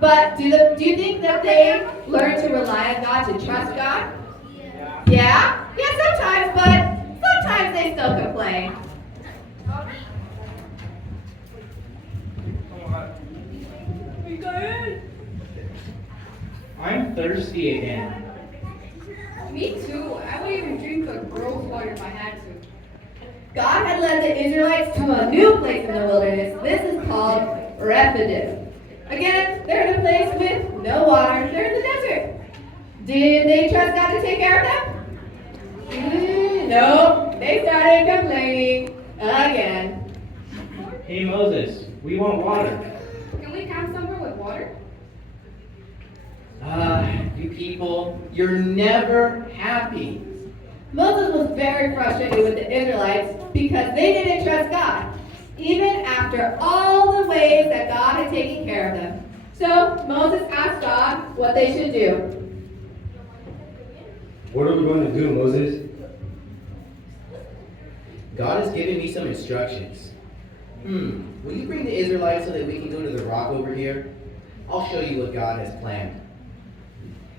But do you think that they learn to rely on God, to trust God? Yeah? Yeah, sometimes, but sometimes they still complain. I'm thirsty again. Me too. I would even drink the rose water if I had to. God had led the Israelites to a new place in the wilderness. This is called Rephidim. Again, they're in a place with no water. They're in the desert. Did they trust God to take care of them? No. They started complaining again. Hey Moses, we want water. Can we camp somewhere with water? You people, you're never happy. Moses was very frustrated with the Israelites because they didn't trust God, even after all the ways that God had taken care of them. So Moses asked God what they should do. What are we going to do, Moses? God has given me some instructions. Will you bring the Israelites so that we can go to the rock over here? I'll show you what God has planned.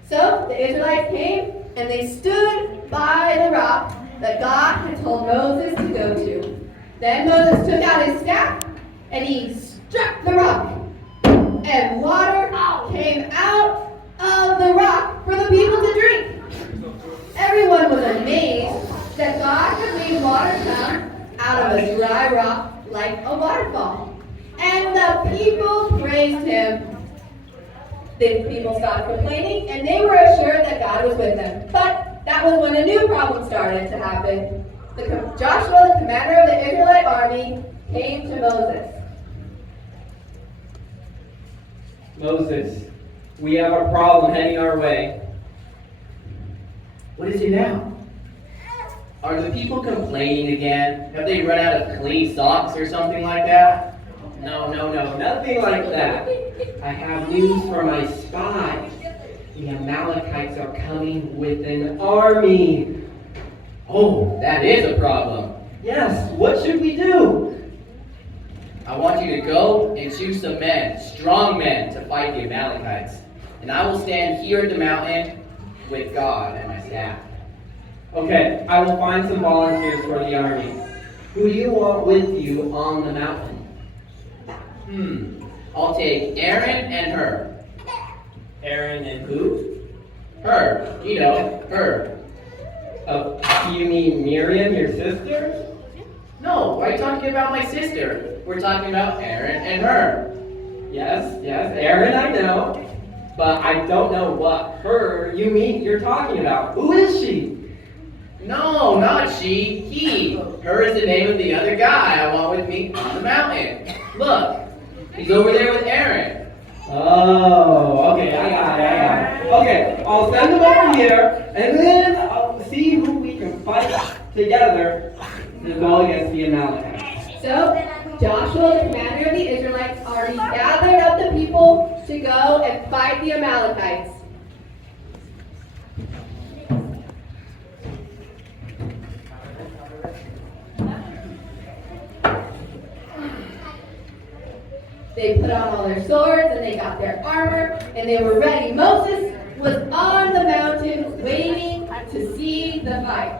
So the Israelites came and they stood by the rock that God had told Moses to go to. Then Moses took out his staff and he struck the rock. And water came out of the rock for the people to drink. Everyone was amazed that God had made water come out of a dry rock like a waterfall. And the people praised him. The people stopped complaining, and they were assured that God was with them. But that was when a new problem started to happen. Joshua, the commander of the Israelite army, came to Moses. Moses, we have a problem heading our way. What is it now? Are the people complaining again? Have they run out of clean socks or something like that? No, nothing like that. I have news for my spies. The Amalekites are coming with an army. Oh, that is a problem. Yes, what should we do? I want you to go and choose some men, strong men, to fight the Amalekites. And I will stand here at the mountain with God at my staff. Okay, I will find some volunteers for the army. Who do you want with you on the mountain? I'll take Aaron and her. Aaron and who? Her. You know, her. You mean Miriam, your sister? No, why are you talking about my sister? We're talking about Aaron and her. Yes, Aaron I know. But I don't know what her you're talking about. Who is she? No, not she. He. Her is the name of the other guy I want with me on the mountain. Look, he's over there with Aaron. Oh, okay, I got it. Okay, I'll send them over here, and then I'll see who we can fight together to go against the Amalekites. So Joshua, the commander of the Israelites, already gathered up the people to go and fight the Amalekites. They put on all their swords and they got their armor and they were ready. Moses was on the mountain waiting to see the fight.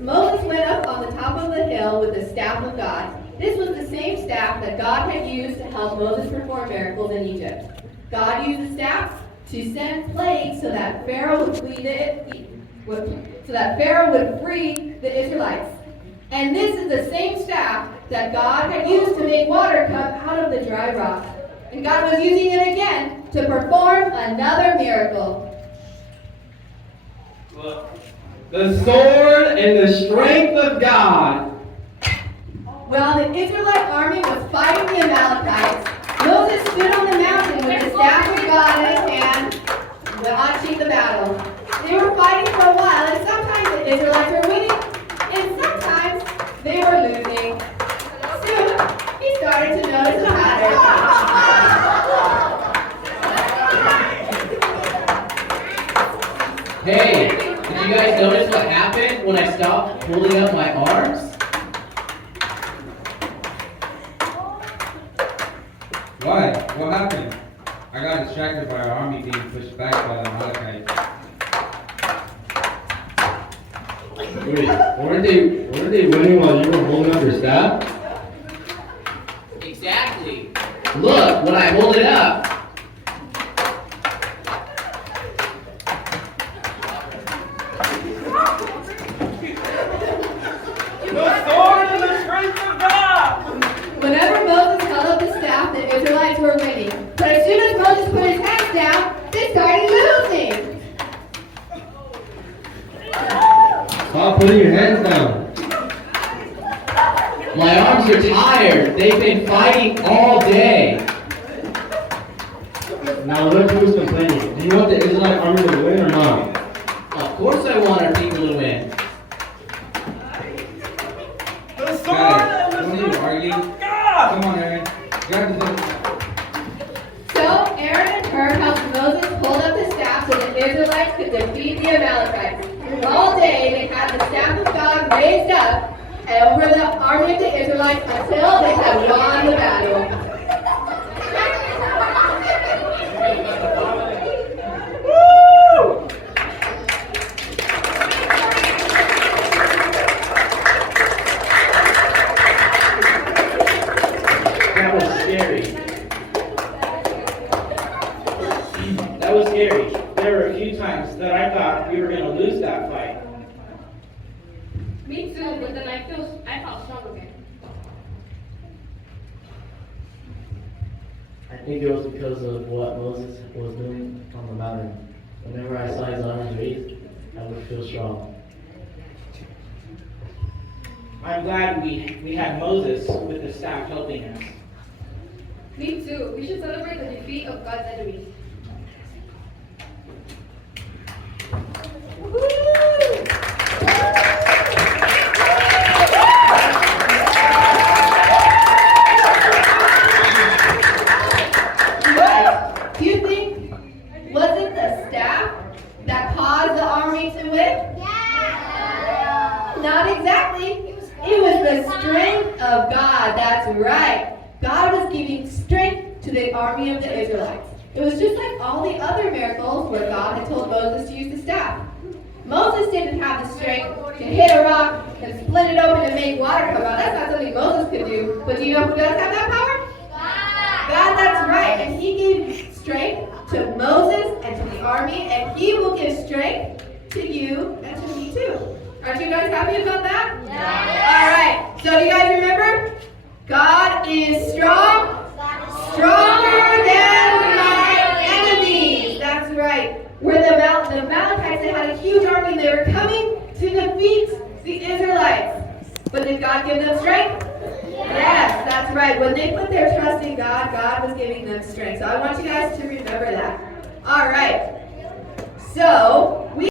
Moses went up on the top of the hill with the staff of God. This was the same staff that God had used to help Moses perform miracles in Egypt. God used the staff to send plagues so that Pharaoh would free the Israelites. And this is the same staff that God had used to make water come out of the dry rock. And God was using it again to perform another miracle. The sword and the strength of God. While the Israelite army was fighting the Amalekites, Moses stood on the mountain with the staff of God in his hand, watching the battle. They were fighting for a while, and sometimes the Israelites were winning, and sometimes they were losing. Soon, he started to notice a pattern. Hey, did you guys notice what happened? happened when I stopped holding up my arms? Why? What happened? I got distracted by our army being pushed back by the Amalekites. Wait, weren't they winning while you were holding up your staff? Exactly. Look, when I hold it up. Whenever Moses held up the staff, the Israelites were winning. But as soon as Moses put his hands down, they started losing. Stop putting your hands down. My arms are tired. They've been fighting all day. Now look who's complaining. Do you want the Israelite army to win or not? Of course I want our people to win. Guys, don't need to argue. Come on, Aaron. Grab the So Aaron and Hur helped Moses hold up the staff so the Israelites could defeat the Amalekites. All day they had the staff of God raised up and over the army of the Israelites until they had won the battle. That was scary. That was scary. There were a few times that I thought we were going to lose that fight. Me too, but then I felt strong again. I think it was because of what Moses was doing on the mountain. Whenever I saw his arms raised, I would feel strong. I'm glad we had Moses with the staff helping us. Me too. We should celebrate the defeat of God's enemies. Do you think, was it the staff that caused the army to win? Yeah. Not exactly. It was the strength of God. That's right. God was giving strength to the army of the Israelites. It was just like all the other miracles where God had told Moses to use the staff. Moses didn't have the strength to hit a rock and split it open and make water come out. That's not something Moses could do. But do you know who does have that power? God, that's right. And he gave strength to Moses and to the army, and he will give strength to you and to me too. Aren't you guys happy about that? Yeah. All right. So do you guys remember? God is strong, stronger than my enemies. That's right. Where the Amalekites, they had a huge army. They were coming to defeat the Israelites. But did God give them strength? Yes, that's right. When they put their trust in God, God was giving them strength. So I want you guys to remember that. All right. So we